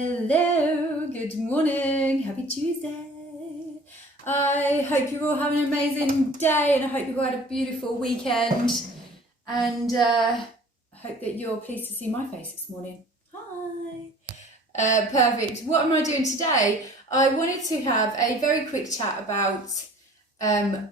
Hello, good morning, happy Tuesday. I hope you're all having an amazing day and I hope you've had a beautiful weekend, and I hope that you're pleased to see my face this morning. Hi. Perfect. What am I doing today? I wanted to have a very quick chat about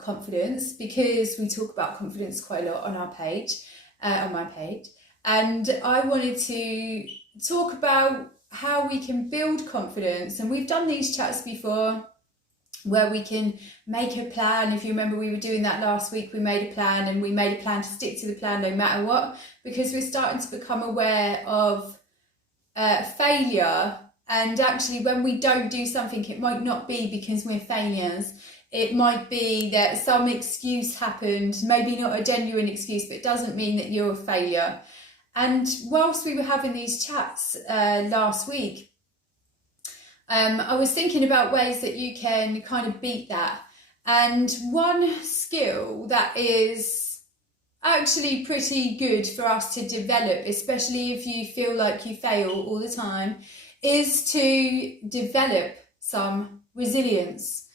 confidence, because we talk about confidence quite a lot on our page, on my page, and I wanted to talk about how we can build confidence. And we've done these chats before where we can make a plan. If you remember, we were doing that last week. We made a plan, and we made a plan to stick to the plan no matter what, because we're starting to become aware of failure. And actually, when we don't do something, it might not be because we're failures. It might be that some excuse happened, maybe not a genuine excuse, but it doesn't mean that you're a failure. And whilst we were having these chats last week, I was thinking about ways that you can kind of beat that. And one skill that is actually pretty good for us to develop, especially if you feel like you fail all the time, is to develop some resilience.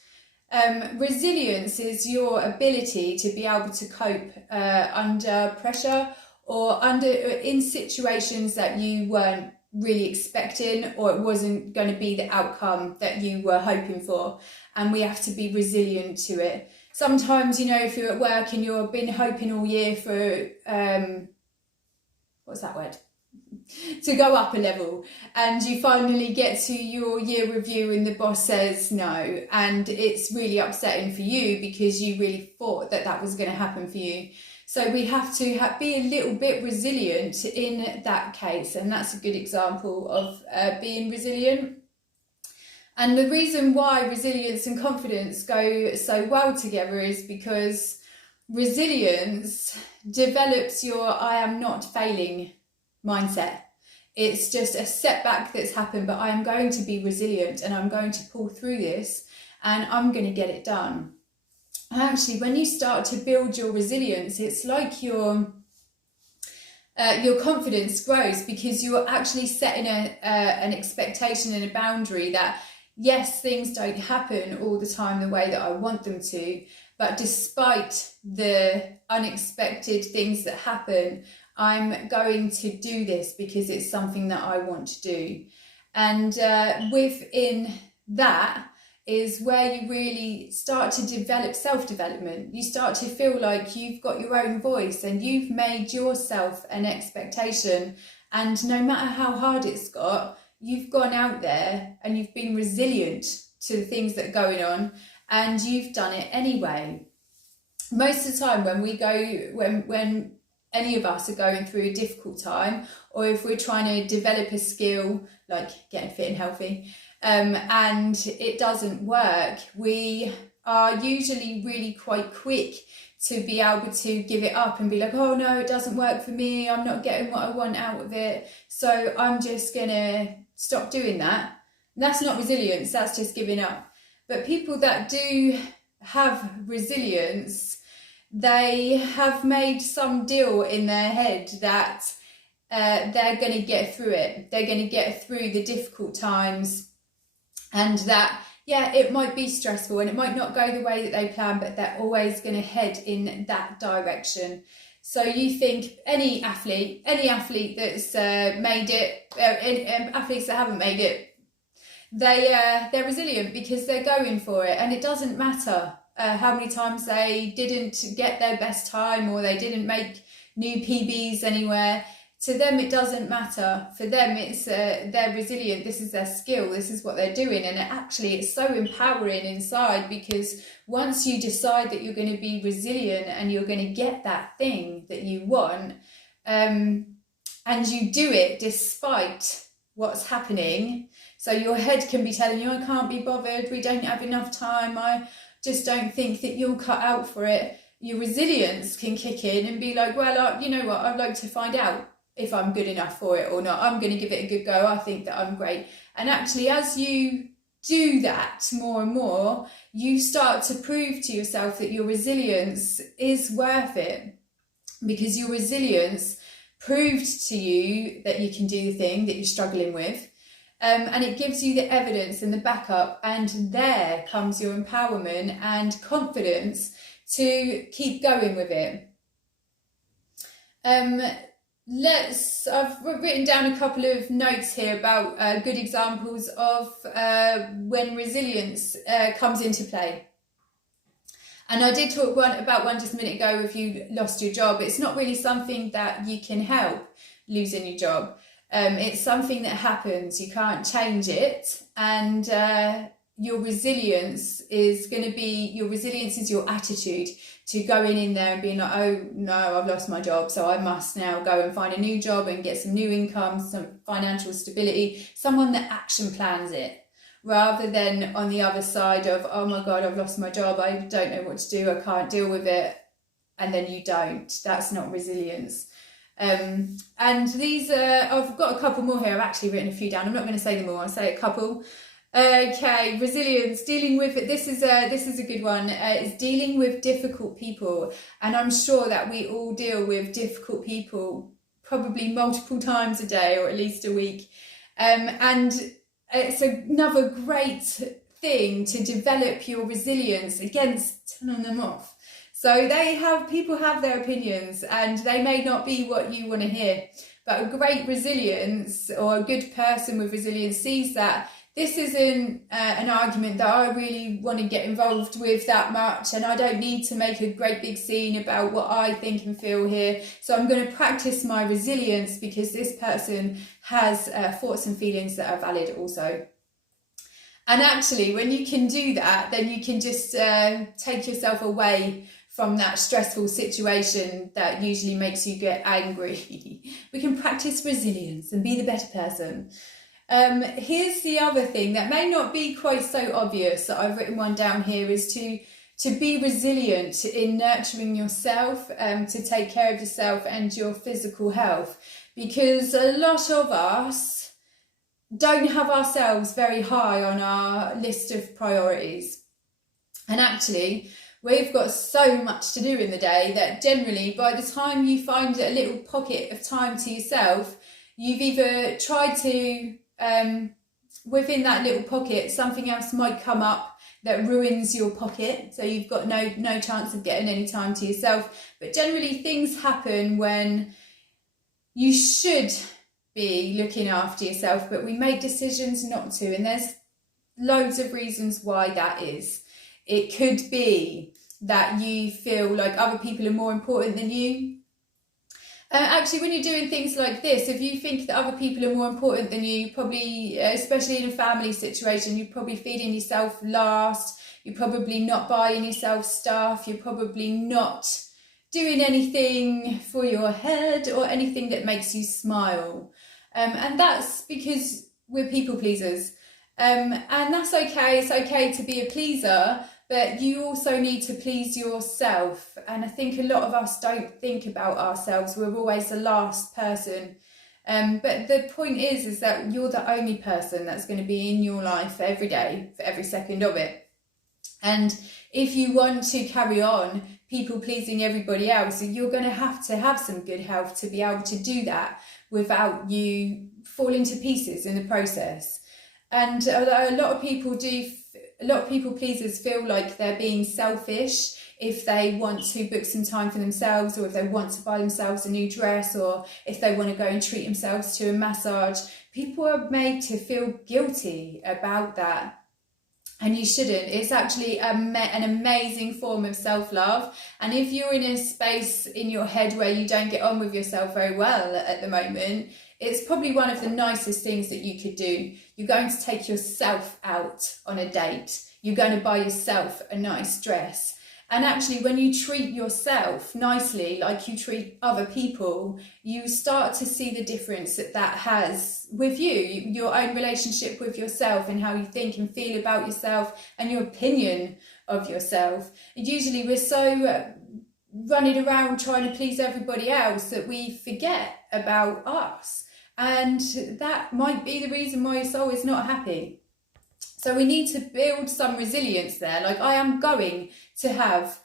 Resilience is your ability to be able to cope under pressure, or in situations that you weren't really expecting, or it wasn't going to be the outcome that you were hoping for, and we have to be resilient to it. Sometimes, you know, if you're at work and you've been hoping all year for what's that word, to go up a level, and you finally get to your year review and the boss says no, and it's really upsetting for you because you really thought that that was going to happen for you. So we have to be a little bit resilient in that case, and that's a good example of being resilient. And the reason why resilience and confidence go so well together is because resilience develops your I am not failing mindset. It's just a setback that's happened, but I am going to be resilient and I'm going to pull through this and I'm going to get it done. Actually, when you start to build your resilience, it's like your confidence grows, because you're actually setting an expectation and a boundary that, yes, things don't happen all the time the way that I want them to, but despite the unexpected things that happen, I'm going to do this because it's something that I want to do. And within that is where you really start to develop self-development. You start to feel like you've got your own voice and you've made yourself an expectation. And no matter how hard it's got, you've gone out there and you've been resilient to the things that are going on, and you've done it anyway. Most of the time when we go, when any of us are going through a difficult time, or if we're trying to develop a skill like getting fit and healthy, and it doesn't work, we are usually really quite quick to be able to give it up and be like, oh no, it doesn't work for me, I'm not getting what I want out of it, so I'm just gonna stop doing that. And that's not resilience, that's just giving up. But people that do have resilience, they have made some deal in their head that they're going to get through it. They're going to get through the difficult times, and that, yeah, it might be stressful and it might not go the way that they plan, but they're always going to head in that direction. So you think any athlete that's made it, athletes that haven't made it, they're resilient because they're going for it, and it doesn't matter how many times they didn't get their best time or they didn't make new PBs anywhere. To them, it doesn't matter. For them, it's they're resilient. This is their skill. This is what they're doing. And it's so empowering inside, because once you decide that you're going to be resilient and you're going to get that thing that you want, and you do it despite what's happening. So your head can be telling you, I can't be bothered, we don't have enough time, I just don't think that you'll cut out for it. Your resilience can kick in and be like, well, you know what, I'd like to find out if I'm good enough for it or not. I'm going to give it a good go. I think that I'm great. And actually, as you do that more and more, you start to prove to yourself that your resilience is worth it, because your resilience proved to you that you can do the thing that you're struggling with. And it gives you the evidence and the backup, and there comes your empowerment and confidence to keep going with it. I've written down a couple of notes here about good examples of when resilience comes into play. And I did talk about one just a minute ago. If you lost your job, it's not really something that you can help, losing your job. It's something that happens. You can't change it. And your resilience is your attitude to going in there and being like, oh no, I've lost my job, so I must now go and find a new job and get some new income, some financial stability, someone that action plans it, rather than on the other side of, oh my God, I've lost my job, I don't know what to do, I can't deal with it, and then you don't. That's not resilience. And these I've got a couple more here. I've actually written a few down. I'm not going to say them all, I'll say a couple. Okay, resilience, dealing with it. This is a good one. Is dealing with difficult people, and I'm sure that we all deal with difficult people probably multiple times a day or at least a week. And it's another great thing to develop your resilience against turning them off. So people have their opinions, and they may not be what you want to hear. But a great resilience, or a good person with resilience, sees that this isn't an argument that I really want to get involved with that much, and I don't need to make a great big scene about what I think and feel here. So I'm going to practice my resilience because this person has thoughts and feelings that are valid also. And actually, when you can do that, then you can just take yourself away from that stressful situation that usually makes you get angry. We can practice resilience and be the better person. Here's the other thing that may not be quite so obvious, that I've written one down here, is to be resilient in nurturing yourself, to take care of yourself and your physical health, because a lot of us don't have ourselves very high on our list of priorities. And actually, we've got so much to do in the day that generally by the time you find a little pocket of time to yourself, you've either tried to within that little pocket, something else might come up that ruins your pocket, so you've got no chance of getting any time to yourself. But generally things happen when you should be looking after yourself, but we make decisions not to, and there's loads of reasons why that is. It could be that you feel like other people are more important than you. Actually, when you're doing things like this, if you think that other people are more important than you, probably, especially in a family situation, you're probably feeding yourself last, you're probably not buying yourself stuff, you're probably not doing anything for your head or anything that makes you smile. And that's because we're people pleasers. And that's okay. It's okay to be a pleaser, but you also need to please yourself. And I think a lot of us don't think about ourselves. We're always the last person. But the point is that you're the only person that's going to be in your life every day, for every second of it. And if you want to carry on people pleasing everybody else, you're going to have some good health to be able to do that without you falling to pieces in the process. And a lot of people pleasers feel like they're being selfish if they want to book some time for themselves, or if they want to buy themselves a new dress, or if they want to go and treat themselves to a massage. People are made to feel guilty about that. And you shouldn't. It's actually an amazing form of self-love. And if you're in a space in your head where you don't get on with yourself very well at the moment, it's probably one of the nicest things that you could do. You're going to take yourself out on a date. You're going to buy yourself a nice dress. And actually, when you treat yourself nicely, like you treat other people, you start to see the difference that has with you, your own relationship with yourself, and how you think and feel about yourself, and your opinion of yourself. And usually we're so running around trying to please everybody else that we forget about us. And that might be the reason why your soul is not happy. So we need to build some resilience there. Like, I am going to have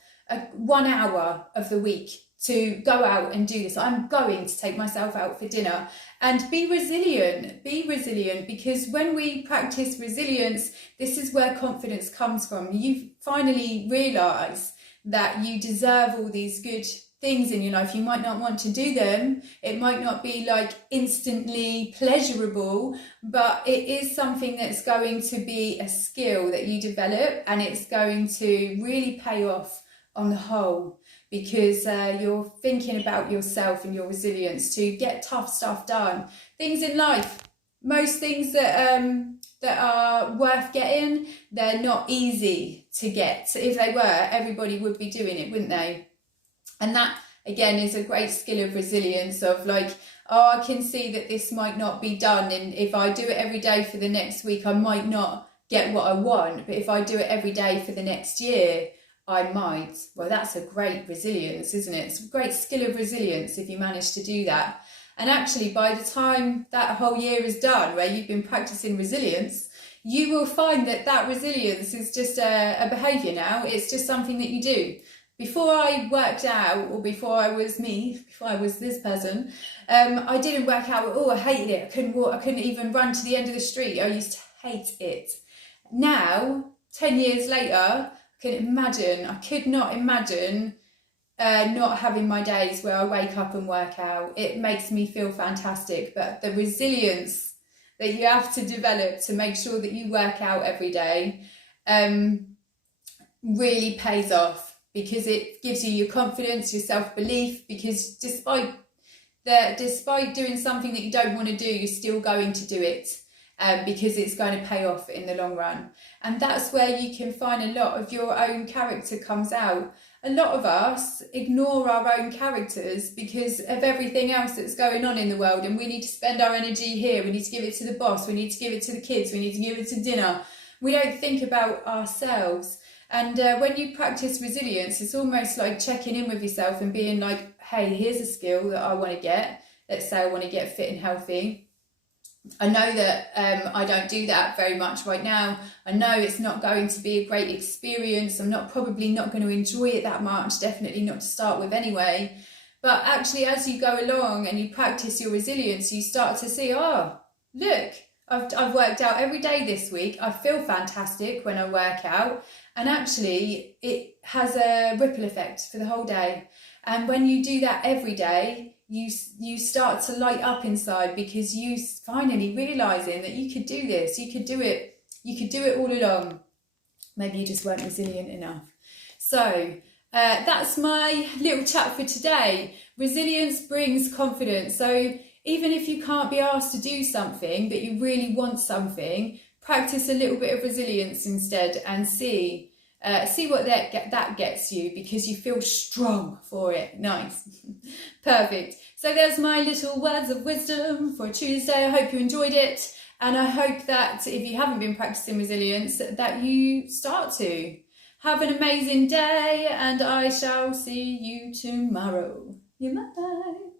1 hour of the week to go out and do this. I'm going to take myself out for dinner. And be resilient, because when we practice resilience, this is where confidence comes from. You finally realise that you deserve all these good things in your life. You might not want to do them. It might not be like instantly pleasurable, but it is something that's going to be a skill that you develop, and it's going to really pay off on the whole, because you're thinking about yourself and your resilience to get tough stuff done. Things in life, most things that are worth getting, they're not easy to get. So if they were, everybody would be doing it, wouldn't they? And that, again, is a great skill of resilience, of like, oh, I can see that this might not be done, and if I do it every day for the next week, I might not get what I want, but if I do it every day for the next year, I might. Well, that's a great resilience, isn't it? It's a great skill of resilience if you manage to do that. And actually, by the time that whole year is done, where you've been practicing resilience, you will find that that resilience is just a behaviour now. It's just something that you do. Before I worked out, or before I was this person, I didn't work out. Oh, I hated it. I couldn't walk. I couldn't even run to the end of the street. I used to hate it. Now, 10 years later, I could not imagine not having my days where I wake up and work out. It makes me feel fantastic. But the resilience that you have to develop to make sure that you work out every day really pays off, because it gives you your confidence, your self-belief, because despite doing something that you don't want to do, you're still going to do it. Because it's going to pay off in the long run. And that's where you can find a lot of your own character comes out. A lot of us ignore our own characters because of everything else that's going on in the world, and we need to spend our energy here, we need to give it to the boss, we need to give it to the kids, we need to give it to dinner. We don't think about ourselves. And when you practice resilience, it's almost like checking in with yourself and being like, hey, here's a skill that I want to get. Let's say I want to get fit and healthy. I know that I don't do that very much right now. I know it's not going to be a great experience. I'm probably not going to enjoy it that much, definitely not to start with anyway. But actually, as you go along and you practice your resilience, you start to see, oh, look, I've worked out every day this week. I feel fantastic when I work out. And actually, it has a ripple effect for the whole day. And when you do that every day, you start to light up inside, because you finally realising that you could do this, you could do it all along. Maybe you just weren't resilient enough. So that's my little chat for today. Resilience brings confidence. So even if you can't be asked to do something, but you really want something, practice a little bit of resilience instead, and see what that gets you, because you feel strong for it. Nice. Perfect. So there's my little words of wisdom for Tuesday. I hope you enjoyed it, and I hope that if you haven't been practicing resilience, that you start to. Have an amazing day, and I shall see you tomorrow. Bye.